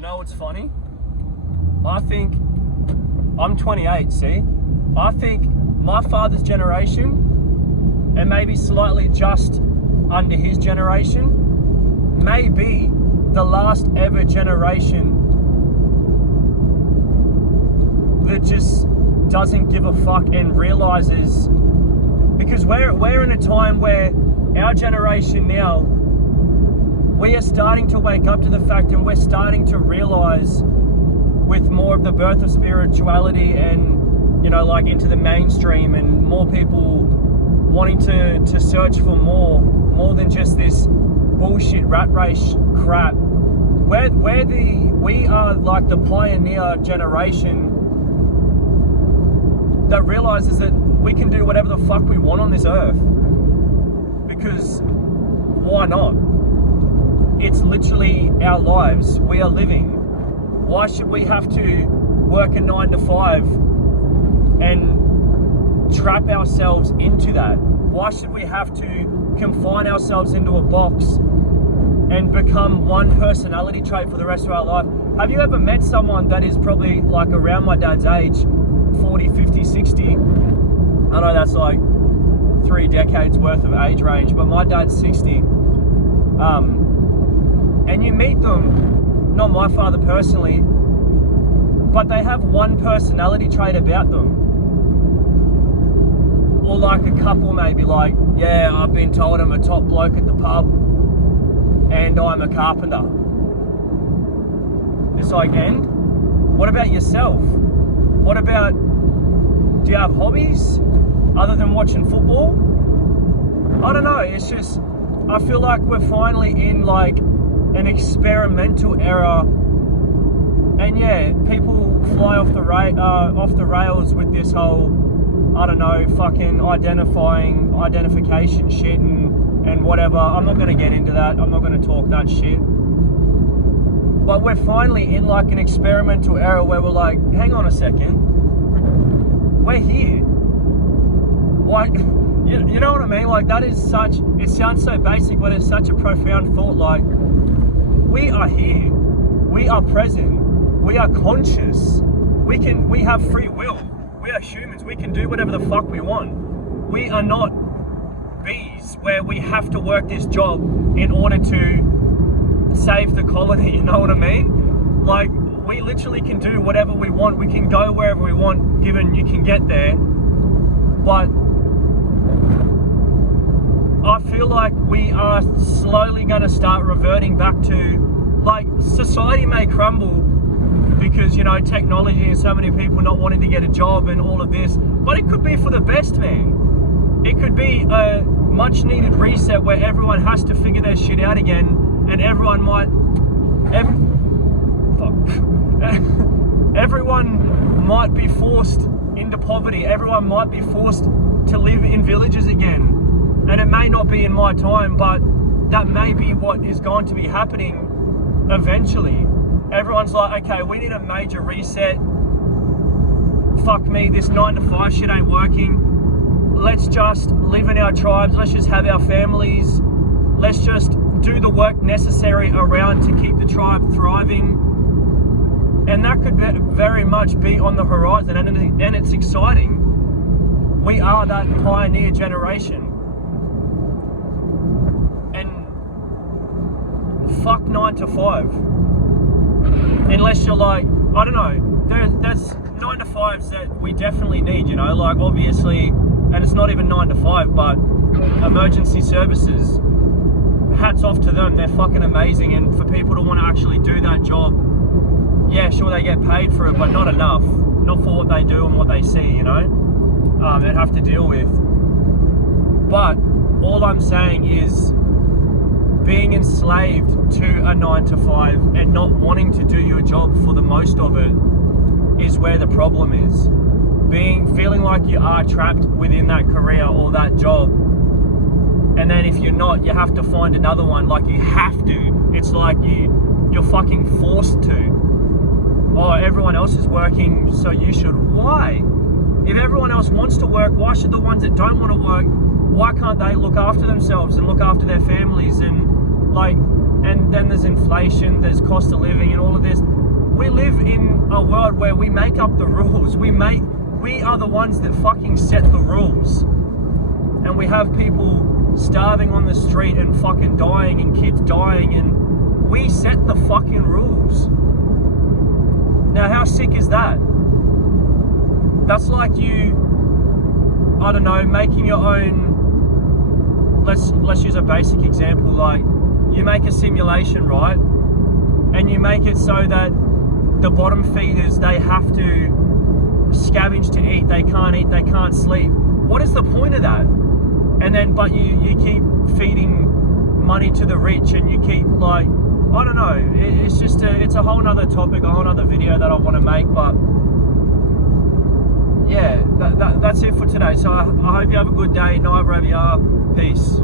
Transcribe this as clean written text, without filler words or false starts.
You know what's funny? I think I'm 28, see? I think my father's generation, and maybe slightly just under his generation, may be the last ever generation that just doesn't give a fuck and realizes, because we're in a time where our generation now, we are starting to wake up to the fact, and we're starting to realize with more of the birth of spirituality and, you know, like into the mainstream, and more people wanting to search for more than just this bullshit rat race crap. We are like the pioneer generation that realizes that we can do whatever the fuck we want on this earth. Because why not? It's literally our lives. We are living. Why should we have to work a 9 to 5 and trap ourselves into that? Why should we have to confine ourselves into a box and become one personality trait for the rest of our life? Have you ever met someone that is probably like around my dad's age, 40, 50, 60? I know that's like 3 decades worth of age range, but my dad's 60. And you meet them, not my father personally, but they have one personality trait about them. Or like a couple maybe, like, yeah, I've been told I'm a top bloke at the pub and I'm a carpenter. It's like, and what about yourself? What about, do you have hobbies other than watching football? I don't know, it's just, I feel like we're finally in like an experimental era, and yeah, people fly off the rails with this whole, I don't know, fucking identification shit and whatever. I'm not going to get into that. I'm not going to talk that shit. But we're finally in like an experimental era where we're like, hang on a second, we're here. Like, you know what I mean? Like, that is such, it sounds so basic, but it's such a profound thought. Like, we are here, we are present, we are conscious, we have free will, we are humans, we can do whatever the fuck we want. We are not bees where we have to work this job in order to save the colony, you know what I mean? Like, we literally can do whatever we want, we can go wherever we want, given you can get there. But I feel like we are slowly going to start reverting back to, like, society may crumble because, you know, technology and so many people not wanting to get a job and all of this, but it could be for the best, man. It could be a much needed reset where everyone has to figure their shit out again, and everyone might be forced into poverty. Everyone might be forced to live in villages again. And it may not be in my time, but that may be what is going to be happening eventually. Everyone's like, okay, we need a major reset. Fuck me, this 9 to 5 shit ain't working. Let's just live in our tribes. Let's just have our families. Let's just do the work necessary around to keep the tribe thriving. And that could very much be on the horizon, and it's exciting. We are that pioneer generation. Fuck 9 to 5. Unless you're like, I don't know, there's 9 to 5s that we definitely need, you know, like obviously, and it's not even 9 to 5, but emergency services, hats off to them, they're fucking amazing. And for people to want to actually do that job, yeah, sure, they get paid for it, but not enough, not for what they do and what they see, you know, and have to deal with. But all I'm saying is, being enslaved to a 9 to 5 and not wanting to do your job for the most of it is where the problem is. Feeling like you are trapped within that career or that job, and then if you're not, you have to find another one. Like, you have to. It's like you're fucking forced to. Oh, everyone else is working, so you should. Why? If everyone else wants to work, why should the ones that don't want to work, why can't they look after themselves and look after their families? And like, and then there's inflation, there's cost of living and all of this. We live in a world where we make up the rules. We are the ones that fucking set the rules. And we have people starving on the street and fucking dying and kids dying, and we set the fucking rules. Now, how sick is that? That's like you, I don't know, making your own, let's use a basic example, like you make a simulation, right? And you make it so that the bottom feeders, they have to scavenge to eat, they can't sleep. What is the point of that? And then, but you keep feeding money to the rich, and you keep, like, I don't know, it's just it's a whole nother topic, a whole nother video that I want to make, but yeah, that's it for today. So I hope you have a good day, night, wherever you are. Peace.